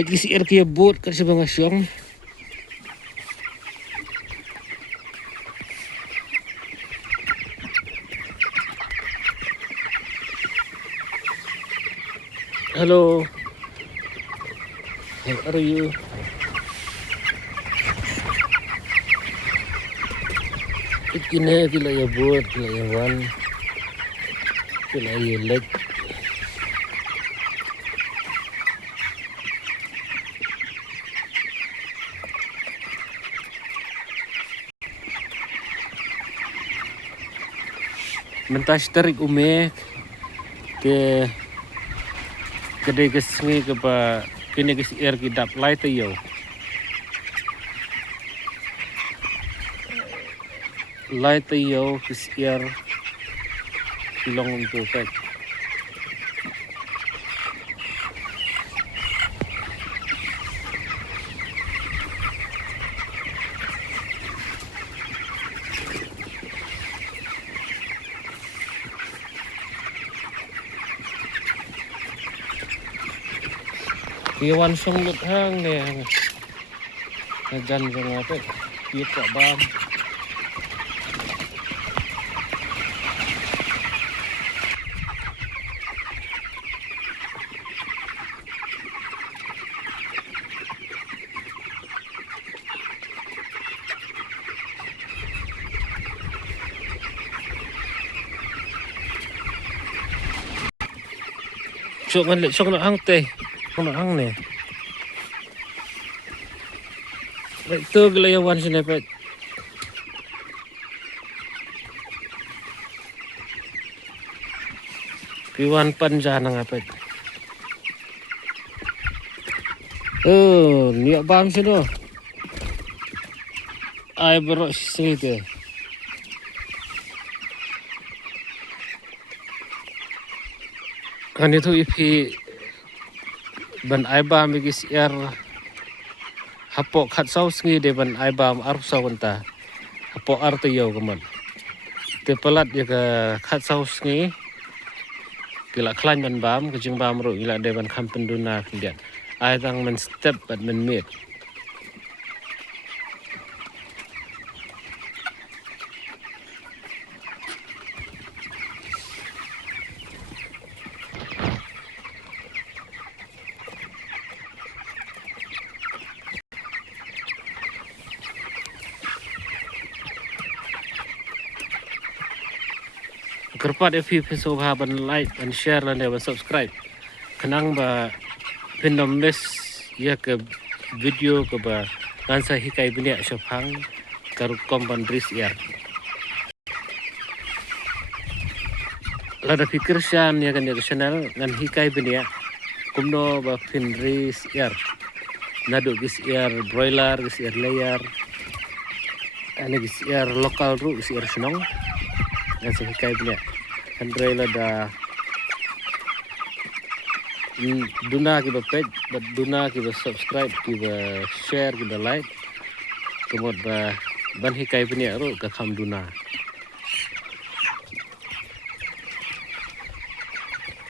Kat syiar kia bot kat sebang asyong. Hello. How are you? Ikine pila ya bot, pila ya wan, pila ya leg. Mentas tarik umek ke kedai kesngi ke ba kini ke syiar kidap lai taiew. Lai taiew ke syiar ilong untuk pek. Iwan sung lut hang ne ngajan jang apa kiet tak bam. Sok ngan lek sok nak hang teh. Nak hang ne. Baik tu gelayawan sini pet. Piwan panja nang apa? Oh, niak bam sini. Ai berok sini tu. Kan itu ipi ban ai bam bagi syiar hapok khat sau sngi de ban ai bam arp sau kanta hapok ar taiew kaman te pelat ya ke khat sau sngi kila klan ban bam kejing bam ro ila de ban kham penduna kendiat ai tang men step bat men mit. Kerpat if so ban like and share dan ban subscribe. Kenang ba pindom mes ya ke video ke ba ngan sa hikai benia syafang karu komban dris syiar. Lada pikir syan ya kan ya channel ngan hikai benia kumno ba pindri syiar. Nado gis syiar broiler, gis syiar layar. Ane gis syiar lokal ru gis syiar senong. Dan sehikai punya Andre lada duna kita page, duna kita subscribe, kita share, kita like, kemudian ban hikai punya ru ke kam duna.